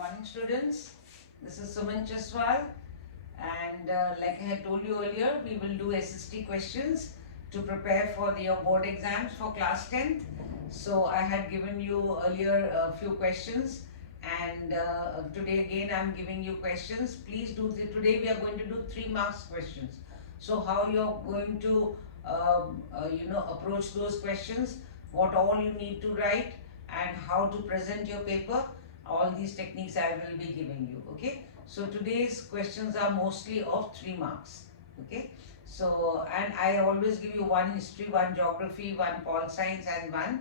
Morning students, this is Sumanchaswal and like I had told you earlier, we will do SST questions to prepare for your board exams for class 10th. So I had given you earlier a few questions and today again I am giving you questions. Please do, today we are going to do 3 marks questions. So how you are going to approach those questions, what all you need to write and how to present your paper. All these techniques I will be giving you. Okay, so today's questions are mostly of 3 marks. Okay, so and I always give you one history, one geography, one pol science and one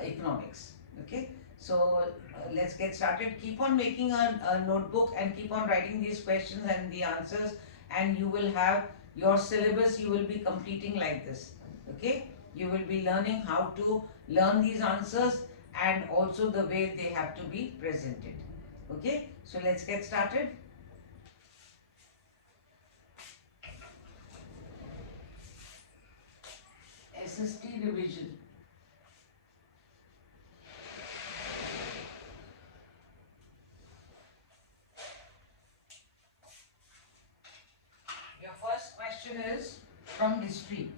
economics. Okay, so let's get started. Keep on making a notebook and keep on writing these questions and the answers, and you will have your syllabus you will be completing like this. Okay, you will be learning how to learn these answers and also the way they have to be presented. Okay, so let's get started. SST revision. Your first question is from history.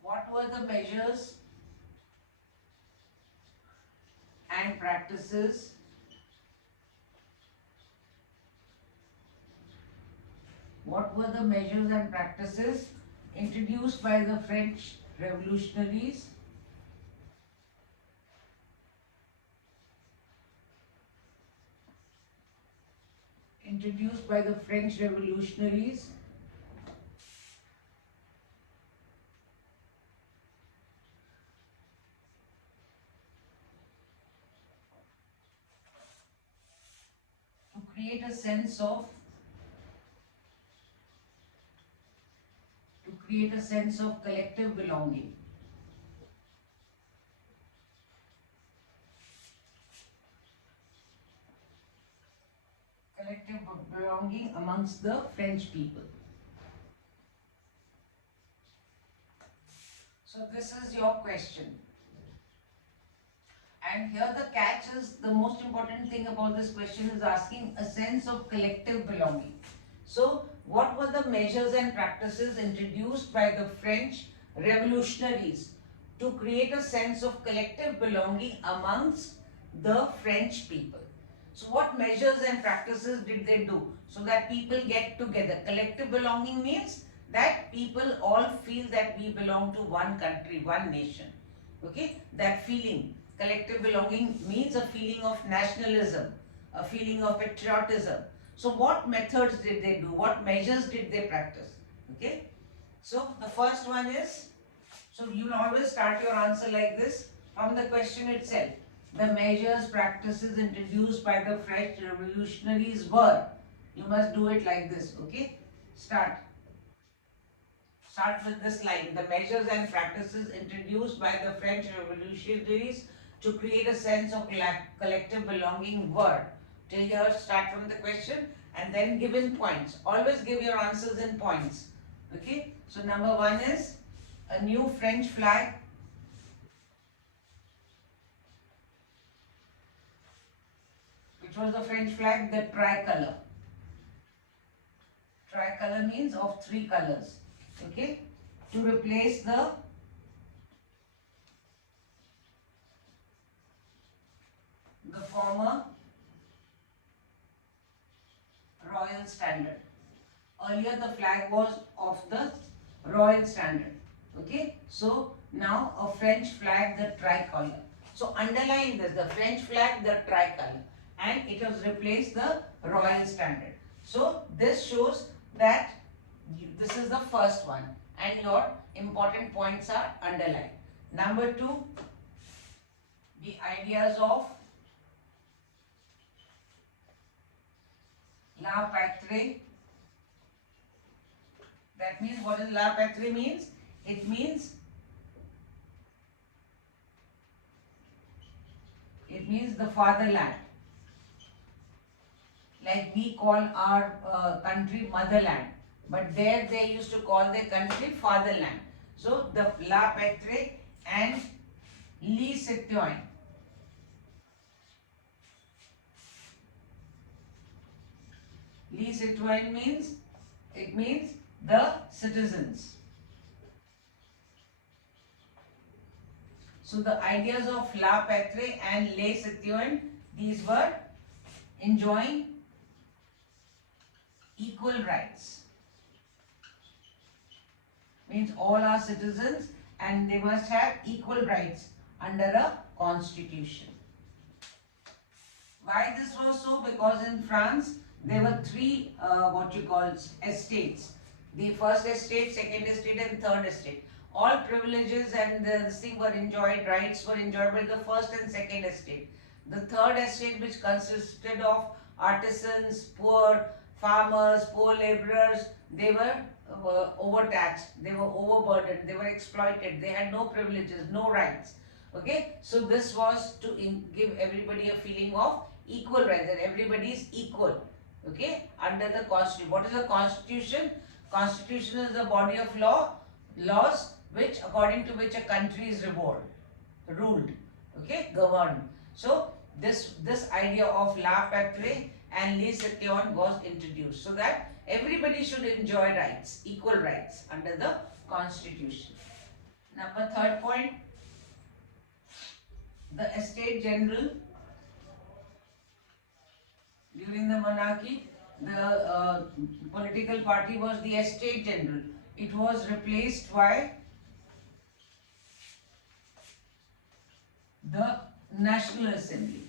What were the measures and practices introduced by the French revolutionaries to create a sense of collective belonging. Amongst the French people. So this is your question. And here the catch is, the most important thing about this question is asking a sense of collective belonging. So what were the measures and practices introduced by the French revolutionaries to create a sense of collective belonging amongst the French people? So what measures and practices did they do so that people get together? Collective belonging means that people all feel that we belong to one country, one nation. Okay, that feeling. Collective belonging means a feeling of nationalism, a feeling of patriotism. So what methods did they do? What measures did they practice? Okay, so the first one is, so you will always start your answer like this from the question itself. The measures, practices introduced by the French revolutionaries were. You must do it like this. Okay, start with this line. The measures and practices introduced by the French revolutionaries to create a sense of collective belonging were. Till here, start from the question and then give in points. Always give your answers in points. Okay, so number 1 is a new French flag. Which was the French flag? The tricolor. Tricolor means of 3 colors. Okay, to replace the former royal standard. Earlier the flag was of the royal standard. Okay, so now a French flag, the tricolor. So underline this, the French flag, the tricolor, and it has replaced the royal standard. So this shows that this is the first one and your important points are underlined. Number 2, the ideas of la patrie. That means, what is la patrie means? It means the fatherland. Like we call our country motherland, but there they used to call their country fatherland. So the la patrie and les citoyens. Les citoyens means, it means the citizens. So the ideas of la patrie and les citoyens, these were enjoying equal rights. Means all are citizens and they must have equal rights under a constitution. Why this was so? Because in France there were three estates. The first estate, second estate and third estate. All privileges and this thing were enjoyed, rights were enjoyed by the first and second estate. The third estate, which consisted of artisans, poor farmers, poor laborers, they were overtaxed, they were overburdened, they were exploited, they had no privileges, no rights. Okay, so this was to give everybody a feeling of equal rights, that everybody is equal. Okay, under the constitution. What is a constitution? Constitution is the body of laws which, according to which a country is ruled, okay, governed. So this idea of la patrie and les citoyens was introduced so that everybody should enjoy rights, equal rights under the constitution. Number third point, the Estate General. During the monarchy, the political party was the Estate General. It was replaced by the National Assembly.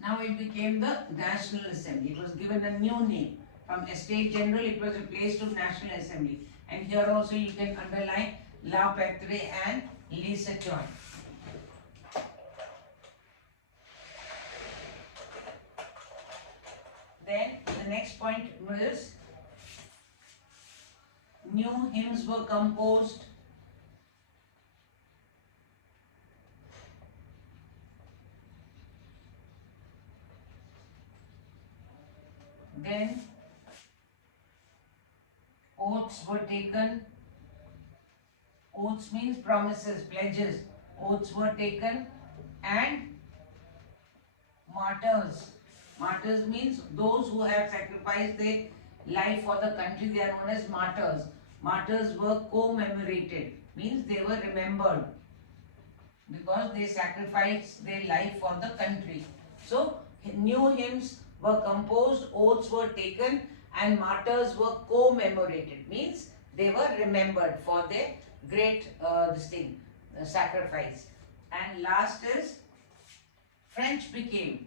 Now it became the National Assembly. It was given a new name. From Estate General, it was replaced to National Assembly. And here also you can underline la patrie and les citoyens. Then the next point was new hymns were composed. Then oaths were taken. Oaths means promises, pledges. Oaths were taken and martyrs. Martyrs means those who have sacrificed their life for the country. They are known as martyrs. Martyrs were commemorated, means they were remembered because they sacrificed their life for the country. So new hymns were composed, oaths were taken and martyrs were commemorated, means they were remembered for their great sacrifice. And last is French became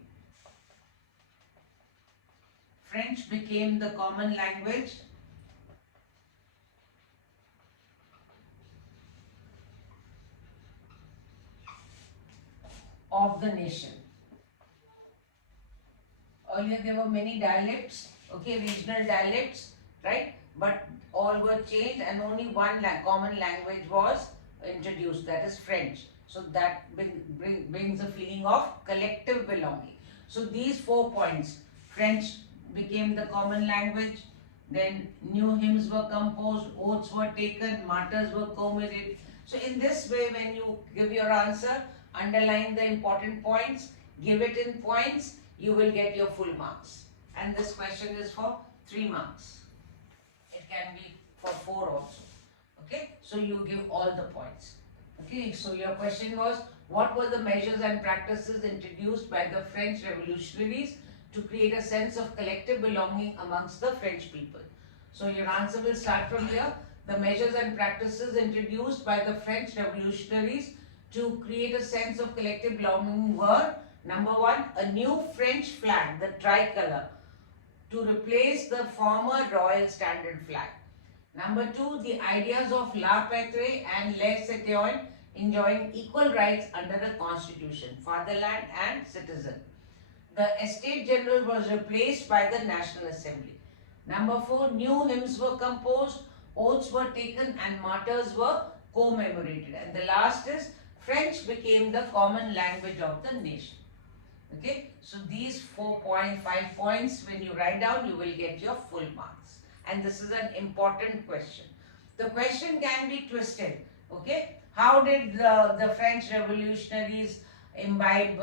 the common language of the nation. Earlier there were many dialects, okay, regional dialects, right? But all were changed and only one common language was introduced, that is French. So that brings a feeling of collective belonging. So these 4 points, French became the common language, then new hymns were composed, oaths were taken, martyrs were commemorated. So in this way, when you give your answer, underline the important points, give it in points, you will get your full marks. And this question is for 3 marks. It can be for 4 also. Okay, so you give all the points. Okay, so your question was, what were the measures and practices introduced by the French revolutionaries to create a sense of collective belonging amongst the French people? So your answer will start from here. The measures and practices introduced by the French revolutionaries to create a sense of collective belonging were, number 1, a new French flag, the tricolor, to replace the former royal standard flag. Number 2, the ideas of la patrie and les citoyens enjoying equal rights under the constitution, fatherland and citizen. The Estate General was replaced by the National Assembly. Number 4, new hymns were composed, oaths were taken and martyrs were commemorated. And the last is French became the common language of the nation. Okay, so these 4.5 points, when you write down, you will get your full marks. And this is an important question. The question can be twisted. Okay, how did the French revolutionaries imbibe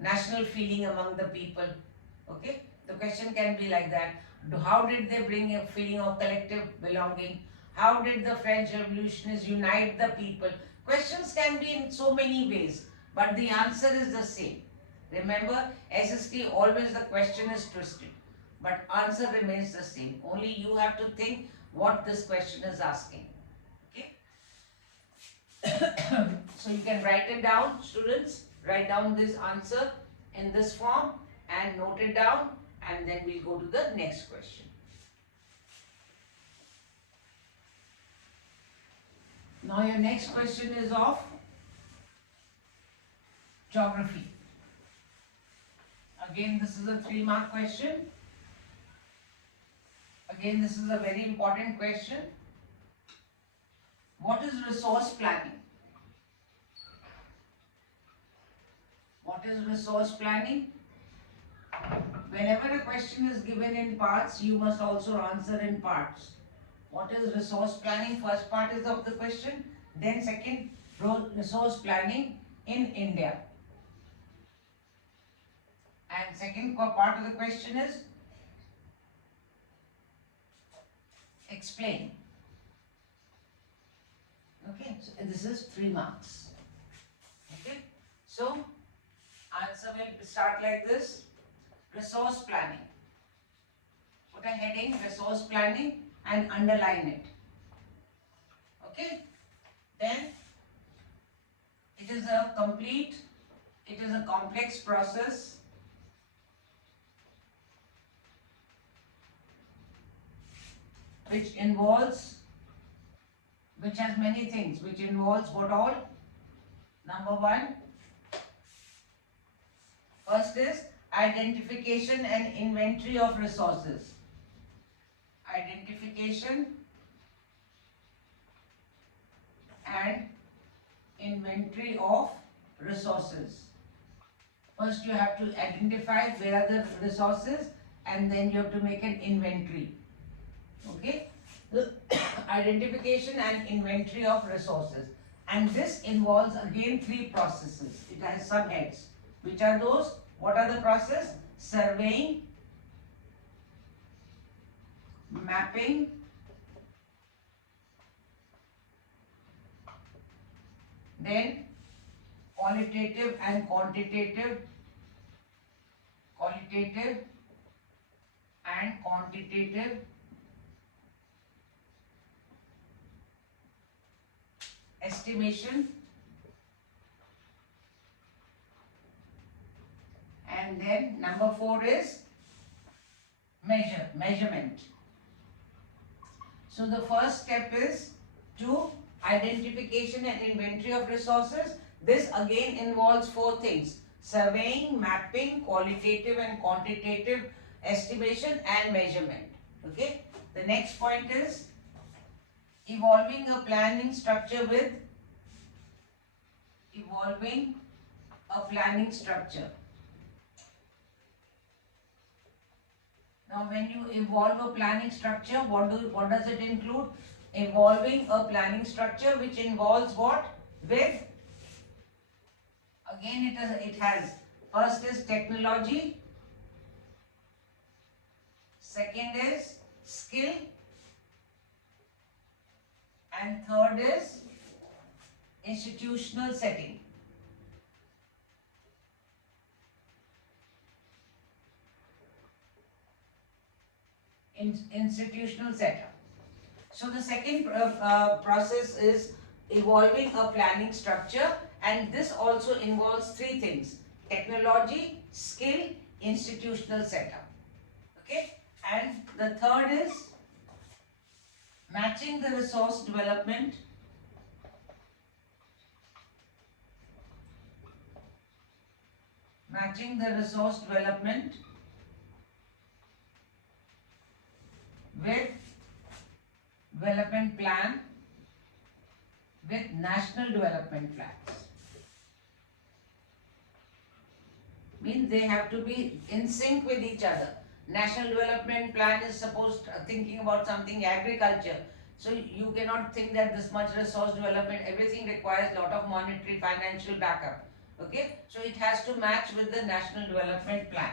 national feeling among the people. Okay, the question can be like that. How did they bring a feeling of collective belonging? How did the French revolutionists unite the people? Questions can be in so many ways, but the answer is the same. Remember, SST always the question is twisted, but answer remains the same. Only you have to think what this question is asking. Okay. So you can write it down, students. Write down this answer in this form and note it down, and then we'll go to the next question. Now your next question is of geography. Again, this is a 3-mark question. Again, this is a very important question. What is resource planning? What is resource planning? Whenever a question is given in parts, you must also answer in parts. What is resource planning? First part is of the question. Then second, resource planning in India. And second part of the question is explain. Okay, so this is 3 marks. Okay, so answer will start like this. Resource planning. Put a heading, resource planning, and underline it. Okay, then it is a complex process which has many things, which involves what all? Number 1, first is identification and inventory of resources. Identification and inventory of resources. First you have to identify where are the resources, and then you have to make an inventory. Okay, identification and inventory of resources, and this involves again 3 processes. It has subheads. Which are those? What are the processes? Surveying, mapping, then qualitative and quantitative estimation, and then number 4 is measurement. So the first step is to identification and inventory of resources. This again involves 4 things: surveying, mapping, qualitative and quantitative estimation, and measurement. Okay. The next point is evolving a planning structure with Now when you evolve a planning structure, what does it include? Evolving a planning structure which involves what? With, again it has, first is technology, second is skill, and third is institutional setting. Institutional setup. So the second process is evolving a planning structure, and this also involves 3 things: technology, skill, institutional setup. Okay, and the third is matching the resource development with development plan with national development plans. Means they have to be in sync with each other. National development plan is supposed thinking about something agriculture. So you cannot think that this much resource development, everything requires a lot of monetary financial backup. Okay, so it has to match with the National Development Plan.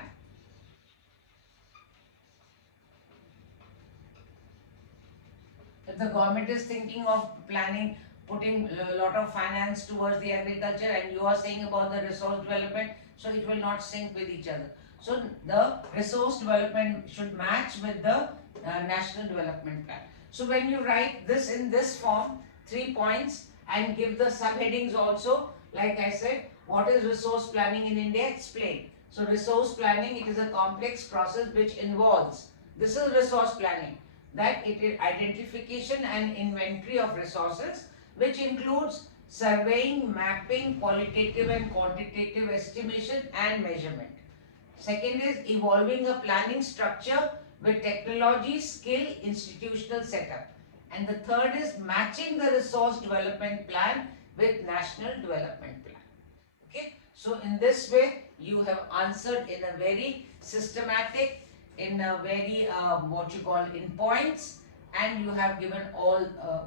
If the government is thinking of planning, putting a lot of finance towards the agriculture, and you are saying about the resource development, so it will not sync with each other. So the resource development should match with the national development plan. So when you write this in this form, 3 points, and give the subheadings also, like I said, what is resource planning in India? Explain. So resource planning, it is a complex process which involves, this is resource planning, that it is identification and inventory of resources, which includes surveying, mapping, qualitative and quantitative estimation and measurement. Second is evolving a planning structure with technology, skill, institutional setup. And the third is matching the resource development plan with national development plan. Okay, so in this way you have answered in a very systematic, in a very what you call in points, and you have given all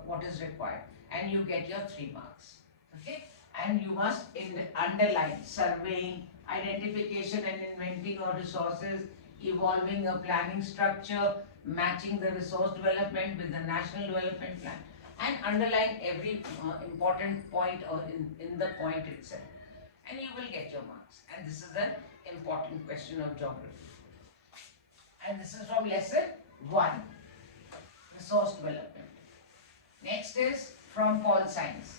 what is required, and you get your 3 marks. Okay, and you must underline surveying, identification and inventing of resources, evolving a planning structure, matching the resource development with the national development plan, and underline every important point or in the point itself, and you will get your marks. And this is an important question of geography. And this is from lesson 1, resource development. Next is from Paul Science.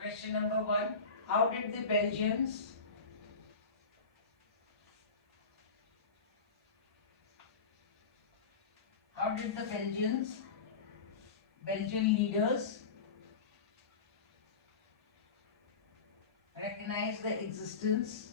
Question number 1. How did the Belgians Belgian leaders recognize the existence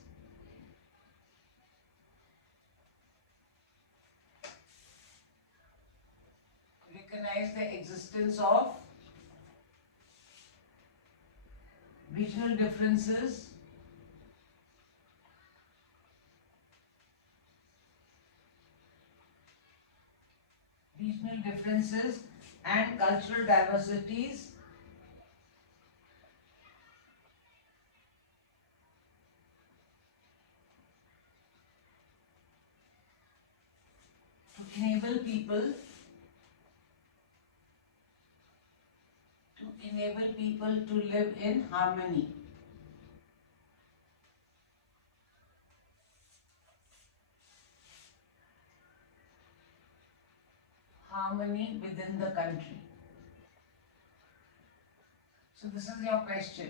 of regional differences and cultural diversities to enable people to live in harmony. Harmony within the country. So this is your question.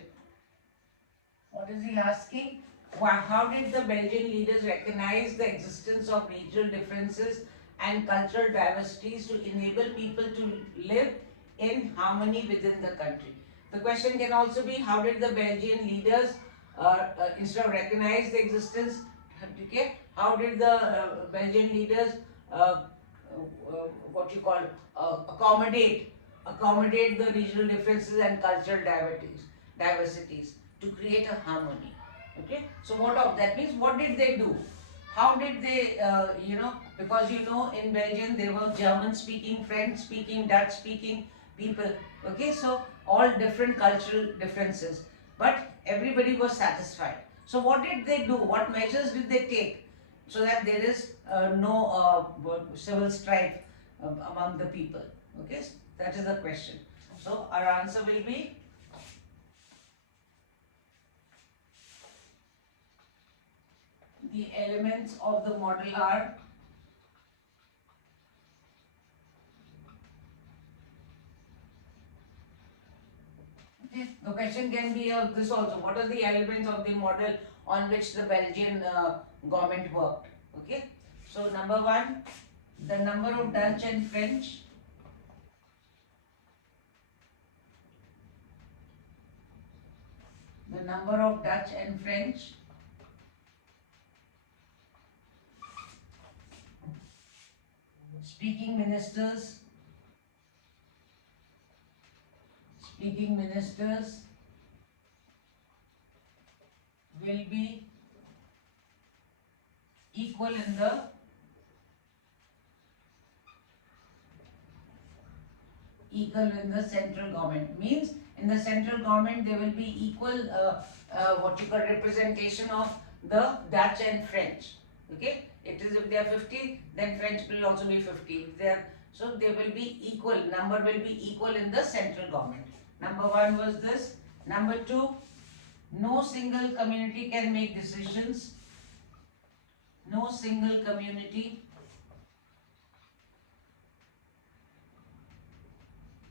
What is he asking? How did the Belgian leaders recognize the existence of regional differences and cultural diversities to enable people to live in harmony within the country? The question can also be, how did the Belgian leaders, instead of recognize the existence, okay, how did the Belgian leaders, what you call, accommodate the regional differences and cultural diversities to create a harmony? Okay, so what of that means, what did they do? How did they, because in Belgium there were German speaking, French speaking, Dutch speaking people. Okay, so all different cultural differences, but everybody was satisfied. So what did they do? What measures did they take so that there is no civil strife among the people? Okay, that is the question. So our answer will be the elements of the model are the question can be of this also. What are the elements of the model on which the Belgian government worked? Okay. So number 1, the number of Dutch and French. The number of Dutch and French speaking ministers will be equal in the equal in the central government. Means in the central government there will be equal what you call representation of the Dutch and French. Okay, it is if they are 50, then French will also be 50. If they are, so they will be equal. Number will be equal in the central government. Number one was this. Number two, no single community can make decisions. No single community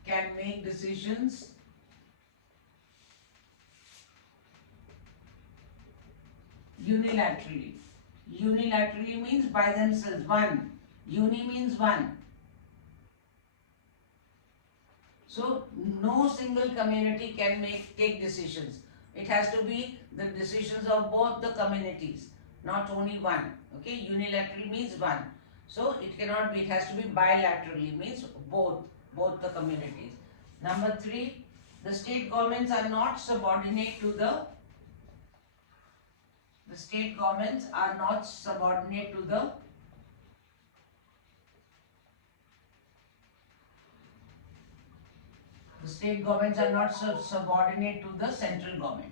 can make decisions unilaterally. Unilaterally means by themselves, one. Uni means one. So no single community can take decisions. It has to be the decisions of both the communities, not only one. Okay, unilaterally means one. So it cannot be, it has to be bilaterally, means both the communities. Number three, the state governments are not subordinate to the state governments are not subordinate to the state governments are not subordinate to the central government.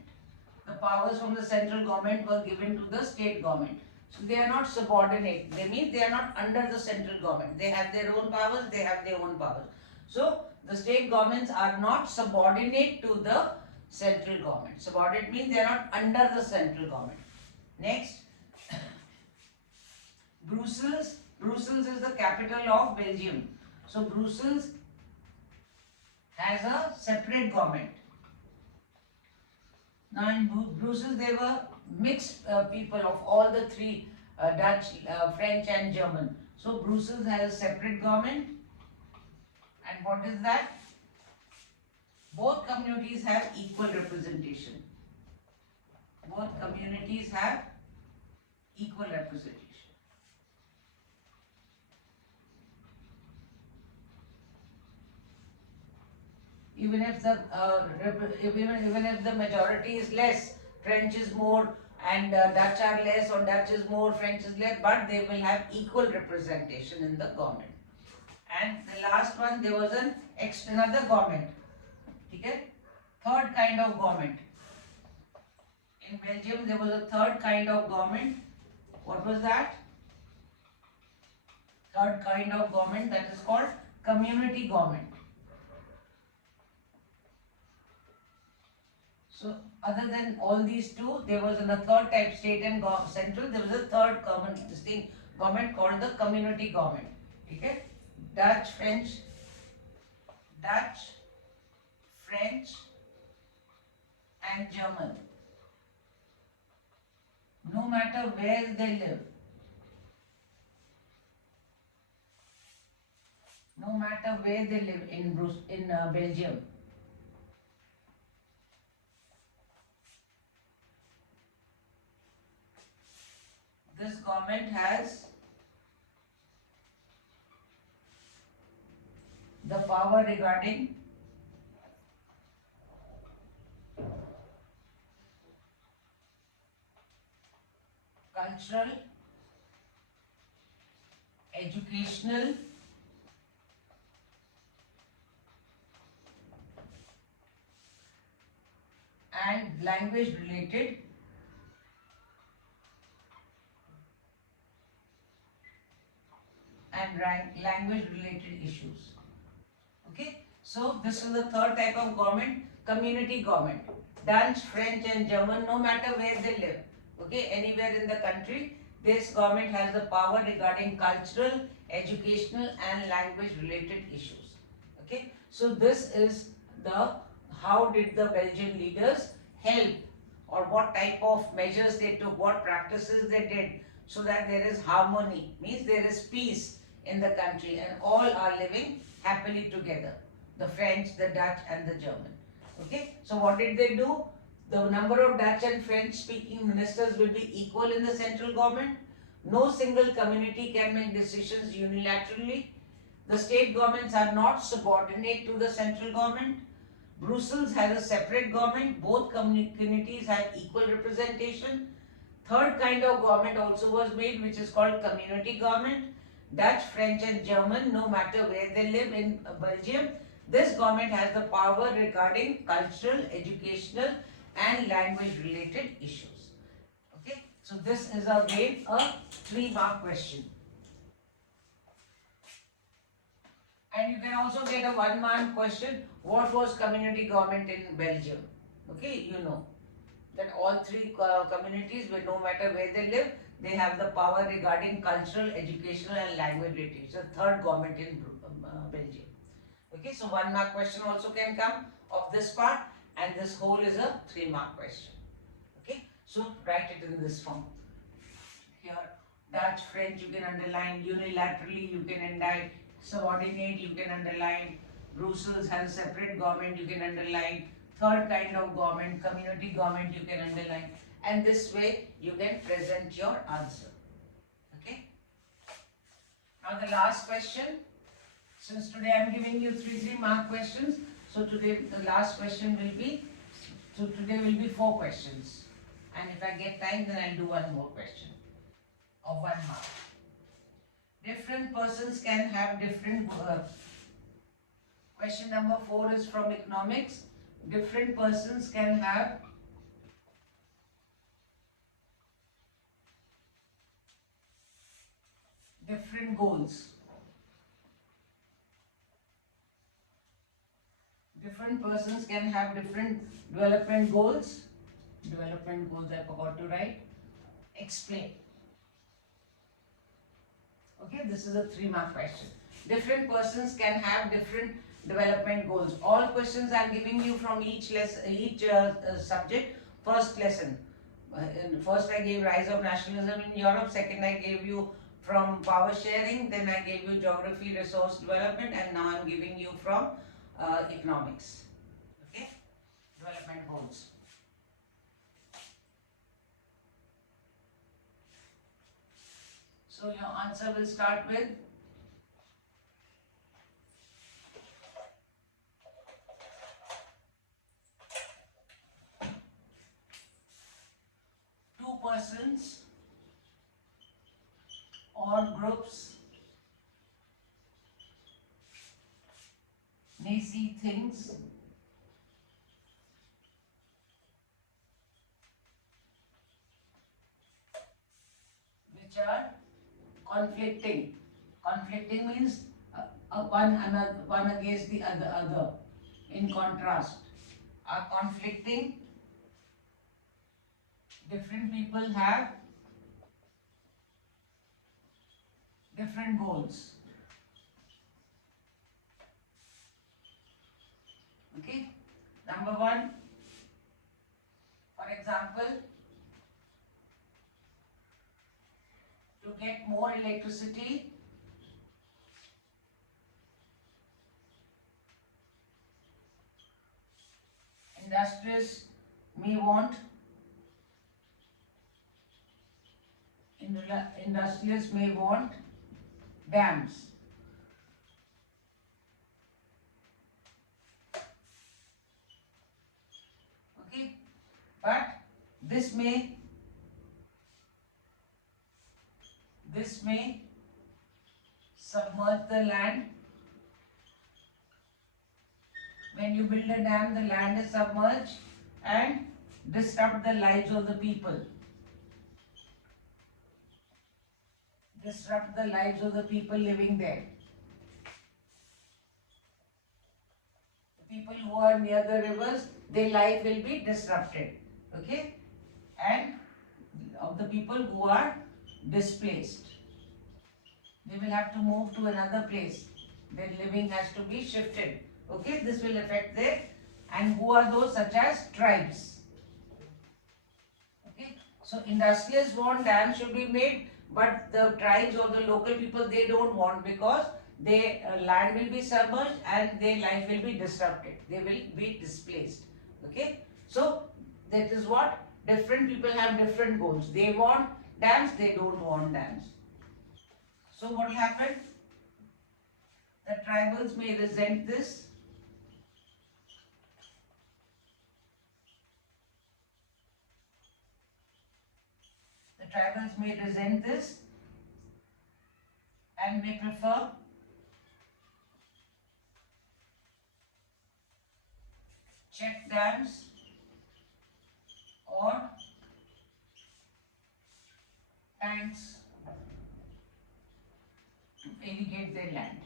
The powers from the central government were given to the state government. So they are not subordinate. They mean they are not under the central government. They have their own powers, they have their own powers. So the state governments are not subordinate to the central government. Subordinate means they are not under the central government. Next, Brussels. Brussels is the capital of Belgium. So Brussels has a separate government. Now in Brussels there were mixed people of all the three, Dutch, French and German. So Brussels has a separate government. And what is that? Both communities have equal representation. Both communities have equal representation. Even if the majority is less, French is more, and Dutch are less, or Dutch is more, French is less, but they will have equal representation in the government. And the last one, there was another government. Okay? Third kind of government. In Belgium, there was a third kind of government. What was that? Third kind of government, that is called community government. So, other than all these two, there was a third type, state and central. There was a third government called the community government. Okay? Dutch, French, and German. No matter where they live, in Belgium, this government has the power regarding cultural, educational, and language related issues. Okay, so this is the third type of government, community government. Dutch, French and German, no matter where they live, okay, anywhere in the country, this government has the power regarding cultural, educational and language related issues. Okay, so this is the how did the Belgian leaders help, or what type of measures they took, what practices they did, so that there is harmony, means there is peace in the country and all are living happily together, the French, the Dutch and the German. Okay, so what did they do? The number of Dutch and French speaking ministers will be equal in the central government. No single community can make decisions unilaterally. The state governments are not subordinate to the central government. Brussels has a separate government. Both communities have equal representation. Third kind of government also was made, which is called community government. Dutch, French and German, no matter where they live in Belgium, This government has the power regarding cultural, educational and language related issues. Okay, so this is again a 3-mark question. And you can also get a 1-mark question. What was community government in Belgium? Okay, you know that all 3 communities, where no matter where they live, they have the power regarding cultural, educational and language related. So 3rd government in Belgium. Okay, so 1-mark question also can come of this part, and this whole is a 3-mark question. Okay, so write it in this form. Here, Dutch, French you can underline, unilaterally you can indict, subordinate you can underline, Brussels has a separate government you can underline, 3rd kind of government, community government you can underline, and this way you can present your answer. Okay. Now the last question. Since today I am giving you 3-mark questions, so today the last question will be, so today will be 4 questions. And if I get time, then I'll do 1 more question of 1 mark. Different persons can have different, question number 4 is from economics. Different persons can have different goals. Different persons can have different development goals. Development goals I forgot to write. Explain. Okay, this is a 3-mark question. Different persons can have different development goals. All questions I am giving you from each lesson, each subject. First lesson. First I gave rise of nationalism in Europe. Second I gave you from power sharing. Then I gave you geography, resource development, and now I am giving you from economics. Okay, development goals. So your answer will start with two persons or groups may see things which are conflicting. Conflicting means one against the other. In contrast, are conflicting. Different people have different goals. Okay. Number 1, for example, to get more electricity, industrialists may want dams. Okay, but this may submerge the land. When you build a dam, the land is submerged and disrupt the lives of the people. Disrupt the lives of the people living there. The people who are near the rivers, their life will be disrupted. Okay? And of the people who are displaced, they will have to move to another place. Their living has to be shifted. Okay, this will affect their, and who are those? Such as tribes. Okay, so industrialists want dams should be made, but the tribes or the local people, they don't want, because their land will be submerged and their life will be disrupted. They will be displaced. Okay, so that is what, different people have different goals. They want dams, they don't want dams. So what will happen? The tribals may resent this. The tribals may resent this and may prefer check dams or tanks to irrigate their land.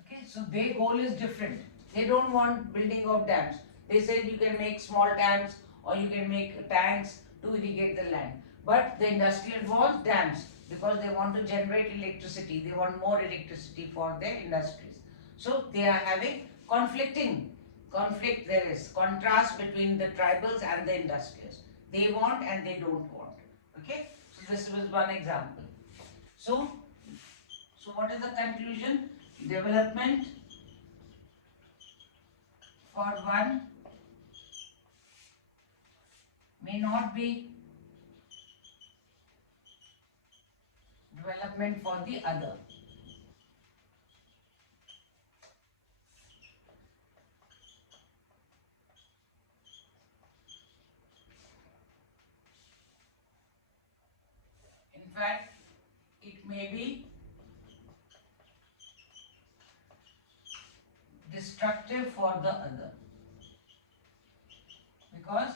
Okay, so their goal is different. They don't want building of dams. They said you can make small dams or you can make tanks to irrigate the land. But the industrial wants dams because they want to generate electricity. They want more electricity for their industries. So they are having conflict there is, contrast between the tribals and the industrials. They want and they don't want. Okay, so this was one example. So, so what is the conclusion? Development for one may not be development for the other. In fact, it may be destructive for the other. Because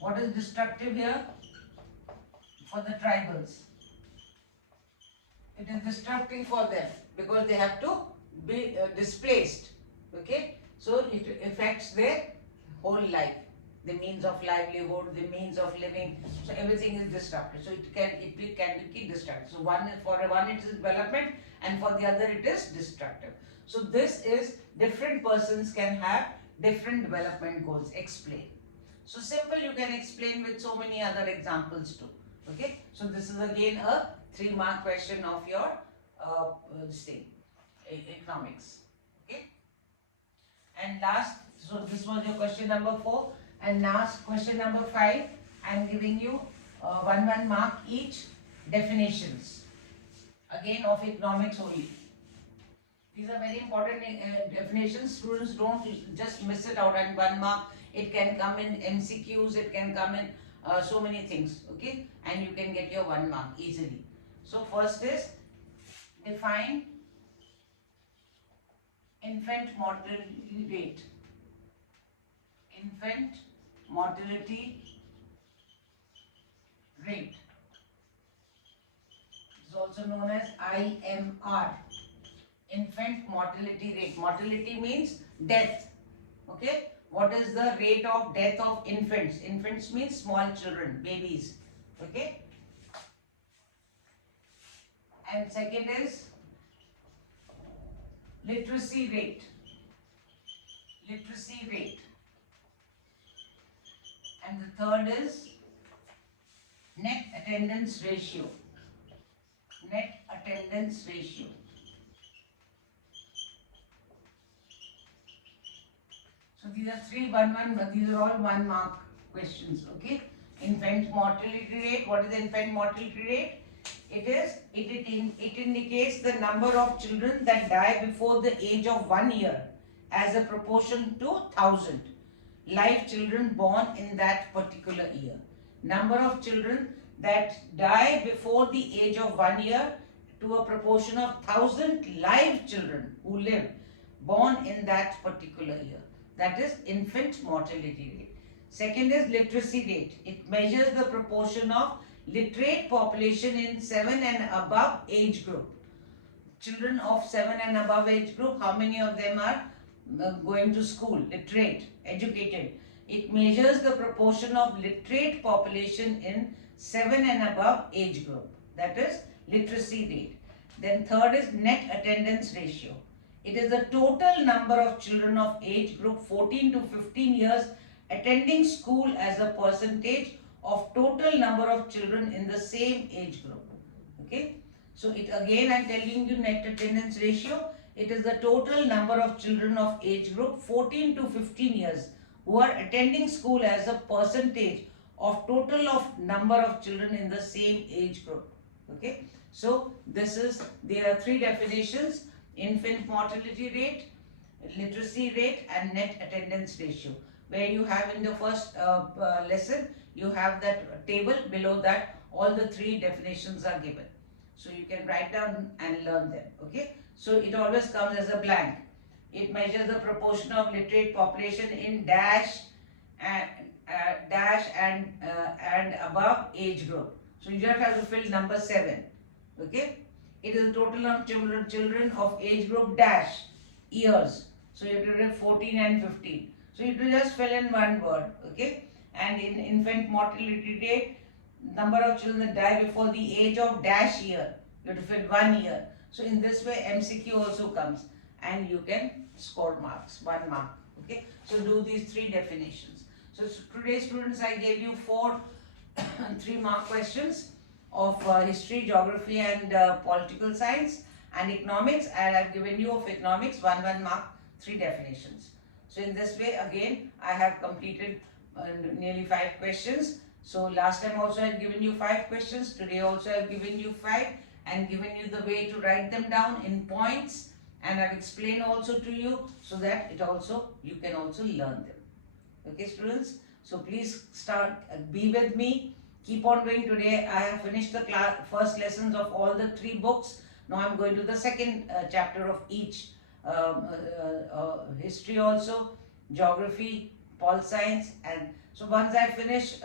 what is destructive here? For the tribals. It is destructive for them because they have to be displaced. Okay, so it affects their whole life, the means of livelihood, the means of living. So everything is disrupted. So it can be destructive. So for one it is development, and for the other it is destructive. So this is different persons can have different development goals. Explain. So simple, you can explain with so many other examples too. Okay, so this is again a 3-mark question of your economics. Okay, and last, so this was your question number 4, and last question number 5, I am giving you 1 mark each definitions, again of economics only. These are very important definitions. Students don't just miss it out, and 1 mark. It can come in MCQs, it can come in so many things, okay, and you can get your 1 mark easily. So first is define infant mortality rate. Infant mortality rate is also known as IMR. Infant mortality rate. Mortality means death. Okay, what is the rate of death of infants? Infants means small children, babies. Okay, and second is literacy rate. Literacy rate. And the third is net attendance ratio. Net attendance ratio. So these are these are all 1 mark questions. Okay. Infant mortality rate. What is the infant mortality rate? It indicates the number of children that die before the age of 1 year as a proportion to 1,000 live children born in that particular year. Number of children that die before the age of 1 year to a proportion of 1,000 live children who live born in that particular year. That is infant mortality rate. Second is literacy rate. It measures the proportion of literate population in 7 and above age group. Children of 7 and above age group, how many of them are going to school, literate, educated? It measures the proportion of literate population in 7 and above age group. That is literacy rate. Then third is net attendance ratio. It is the total number of children of age group 14 to 15 years attending school as a percentage of total number of children in the same age group. Okay. So it again I am telling you net attendance ratio. It is the total number of children of age group 14 to 15 years who are attending school as a percentage of total of number of children in the same age group. Okay. So there are 3 definitions: infant mortality rate, literacy rate, and net attendance ratio. Where you have in the first lesson, you have that table. Below that, all the 3 definitions are given. So you can write down and learn them. Okay. So it always comes as a blank. It measures the proportion of literate population in and and above age group. So you just have to fill number 7. Okay. It is the total of children of age group years. So you have to write 14 and 15. So you have to just fill in one word. Okay. And in infant mortality rate, number of children that die before the age of year. You have to fill 1 year. So in this way MCQ also comes and you can score marks, 1 mark. Okay. So do these 3 definitions. So today students, I gave you 4 3-mark questions of history, geography and political science and economics, and I've given you of economics 1 mark, 3 definitions. So in this way again I have completed nearly 5 questions. So last time also I had given you 5 questions, today also I have given you 5 and given you the way to write them down in points, and I've explained also to you so that you can also learn them. Okay students, so please start, be with me, keep on doing. Today I have finished the first lessons of all the 3 books. Now I'm going to the second chapter of each, history also, geography, pol science, and so once I finish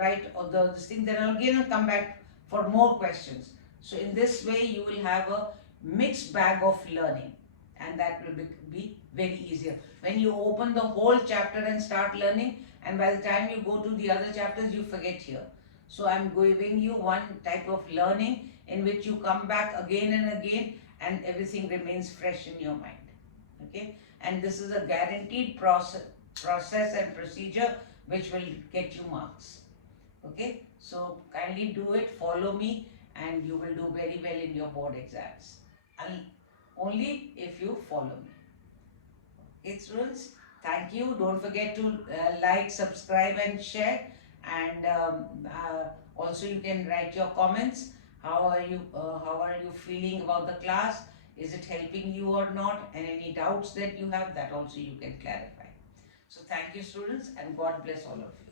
write this thing, then I'll again come back for more questions. So in this way you will have a mixed bag of learning, and that will be very easier. When you open the whole chapter and start learning, and by the time you go to the other chapters you forget here. So I'm giving you one type of learning in which you come back again and again and everything remains fresh in your mind. Okay, and this is a guaranteed process and procedure which will get you marks. Okay, so kindly do it, follow me, and you will do very well in your board exams, and only if you follow me. Okay students, thank you. Don't forget to like, subscribe and share, and also you can write your comments. How are you feeling about the class? Is it helping you or not? And any doubts that you have, that also you can clarify. So thank you students, and God bless all of you.